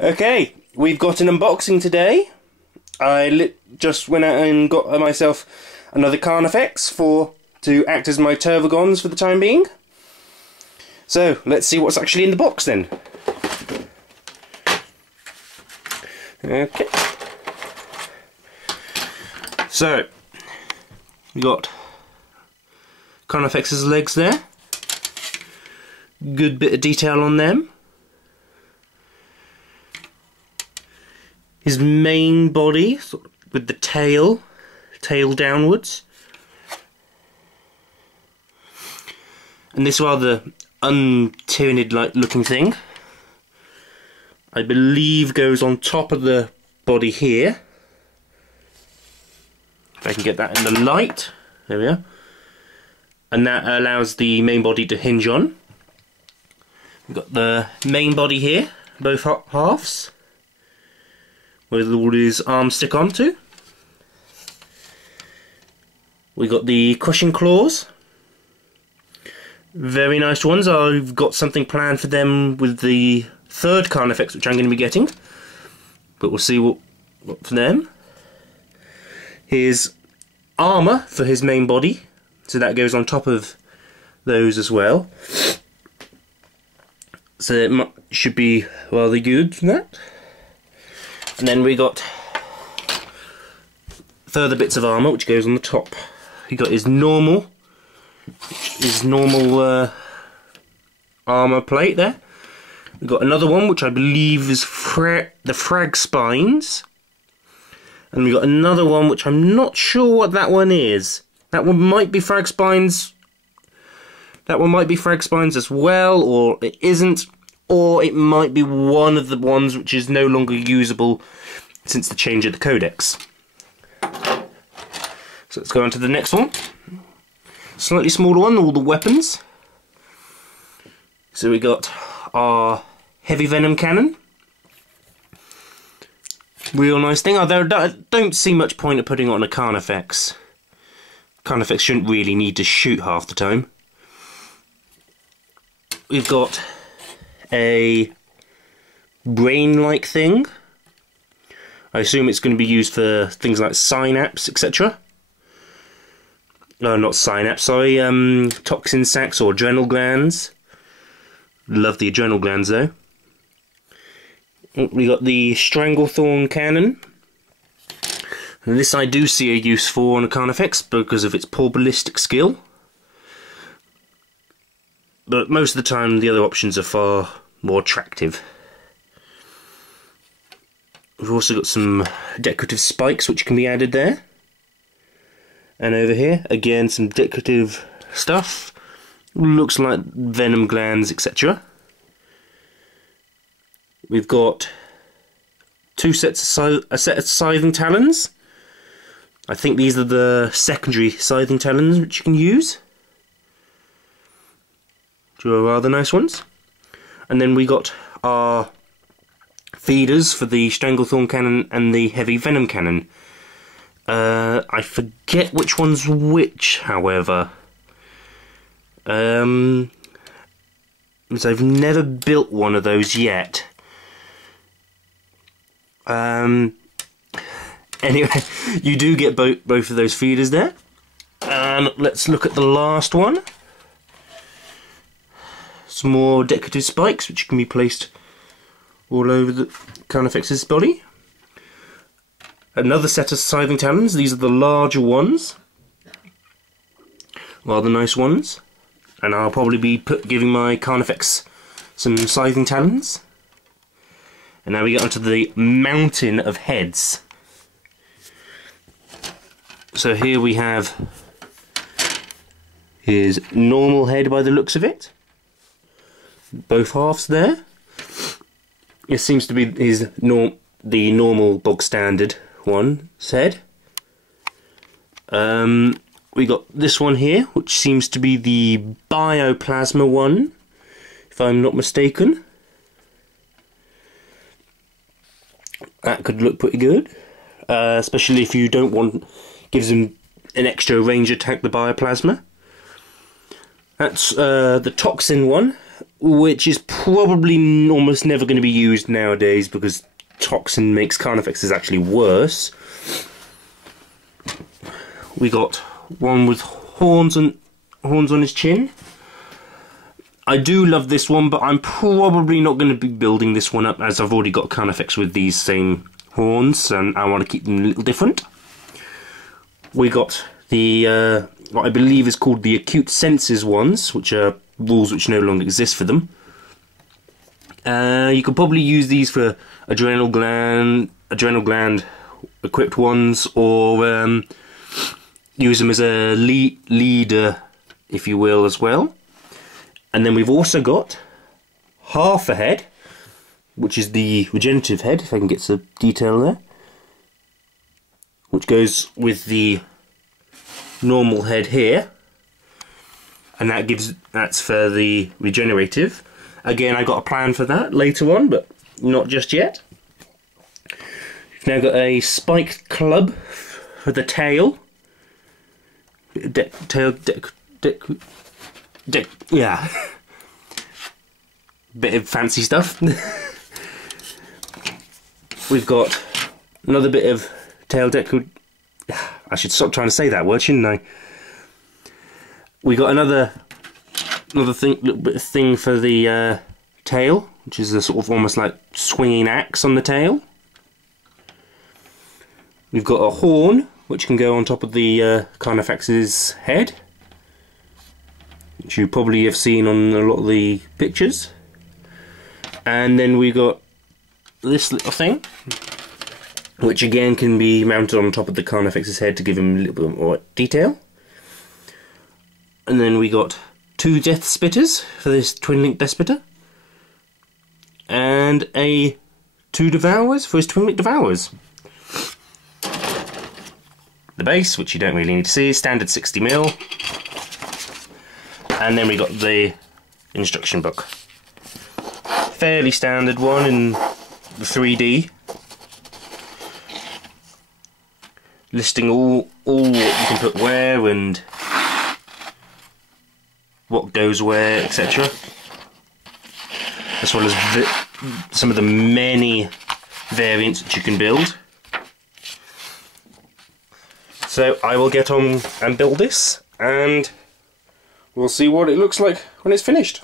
Okay, we've got an unboxing today. I just went out and got myself another Carnifex to act as my Tervagons for the time being. So, let's see what's actually in the box then. Okay. So, we got Carnifex's legs there. Good bit of detail on them. His main body, sort of with the tail downwards. And this rather un-Tyranid-like looking thing, I believe goes on top of the body here. If I can get that in the light. There we are. And that allows the main body to hinge on. We've got the main body here, both halves, with all his arms stick onto. We got the crushing claws. Very nice ones. I've got something planned for them with the third Carnifex, which I'm going to be getting. But we'll see what for them. His armour for his main body. So that goes on top of those as well. So it should be rather good for that. And then we got further bits of armour which goes on the top. He got his normal armour plate there. We got another one which I believe is the frag spines, and we got another one which I'm not sure what that one is. That one might be frag spines. That one might be frag spines as well, or it isn't. Or it might be one of the ones which is no longer usable since the change of the codex. So let's go on to the next one. Slightly smaller one, all the weapons. So we got our heavy venom cannon. Real nice thing. Although I don't see much point of putting it on a Carnifex. Carnifex shouldn't really need to shoot half the time. We've got a brain-like thing. I assume it's going to be used for things like synapse, etc. No, not synapse, sorry, toxin sacs or adrenal glands. Love the adrenal glands though. We got the Stranglethorn cannon. And this I do see a use for on a Carnifex because of its poor ballistic skill. But most of the time the other options are far more attractive. We've also got some decorative spikes which can be added there. And over here, again, some decorative stuff. Looks like venom glands, etc. We've got a set of scything talons. I think these are the secondary scything talons which you can use. Two are rather nice ones. And then we got our feeders for the Stranglethorn cannon and the heavy venom cannon. I forget which one's which, however. Because I've never built one of those yet. Anyway, you do get both of those feeders there. And let's look at the last one. Some more decorative spikes which can be placed all over the Carnifex's body. Another set of scything talons. These are the larger ones. Rather nice ones. And I'll probably be giving my Carnifex some scything talons. And now we get onto the mountain of heads. So here we have his normal head by the looks of it. Both halves there. It seems to be the normal bog standard one's head. We got this one here, which seems to be the bioplasma one, if I'm not mistaken. That could look pretty good, especially if you don't want, gives them an extra range attack, the bioplasma. That's the toxin one, which is probably almost never going to be used nowadays because toxin makes Carnifexes actually worse. We got one with horns on his chin. I do love this one, but I'm probably not going to be building this one up as I've already got Carnifex with these same horns and I want to keep them a little different. We got the what I believe is called the acute senses ones, which are rules which no longer exist for them. You could probably use these for adrenal gland equipped ones, or use them as a leader, if you will, as well. And then we've also got half a head, which is the regenerative head, if I can get some detail there, which goes with the normal head here, and that's for the regenerative. Again, I got a plan for that later on, but not just yet. We've now got a spiked club for the tail. Yeah. Bit of fancy stuff. We've got another bit of tail deco. I should stop trying to say that word, shouldn't I? We got another little bit of thing for the tail, which is a sort of almost like swinging axe on the tail. We've got a horn, which can go on top of the Carnifex's head, which you probably have seen on a lot of the pictures. And then we got this little thing, which again can be mounted on top of the Carnifex's head to give him a little bit more detail. And then we got two death spitters for this twin link death spitter, and two devourers for his twin link devourers. The base, which you don't really need to see, is standard 60mm. And then we got the instruction book. Fairly standard one in the 3D. Listing all what you can put where and what goes where, etc. As well as some of the many variants that you can build. So I will get on and build this, and we'll see what it looks like when it's finished.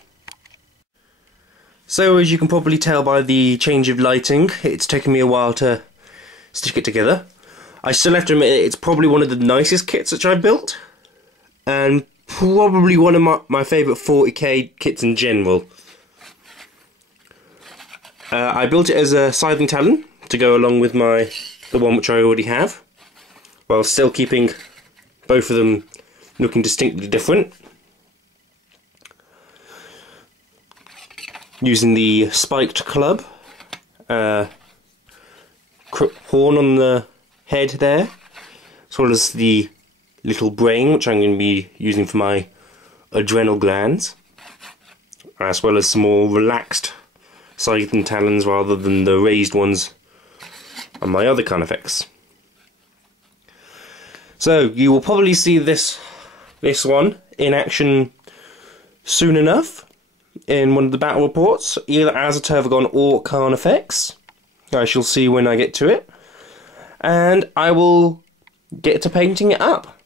So as you can probably tell by the change of lighting, it's taken me a while to stick it together. I still have to admit it's probably one of the nicest kits that I've built, and probably one of my favourite 40k kits in general. I built it as a Scything Talon to go along with the one which I already have, while still keeping both of them looking distinctly different. Using the spiked club, horn on the head there, as well as the little brain, which I'm going to be using for my adrenal glands, as well as some more relaxed Scything Talons rather than the raised ones on my other Carnifex. So you will probably see this one in action soon enough in one of the battle reports, either as a Tervagon or Carnifex. I shall see when I get to it, and I will get to painting it up.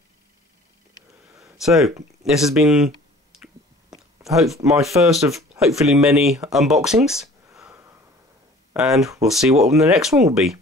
So this has been my first of hopefully many unboxings, and we'll see what the next one will be.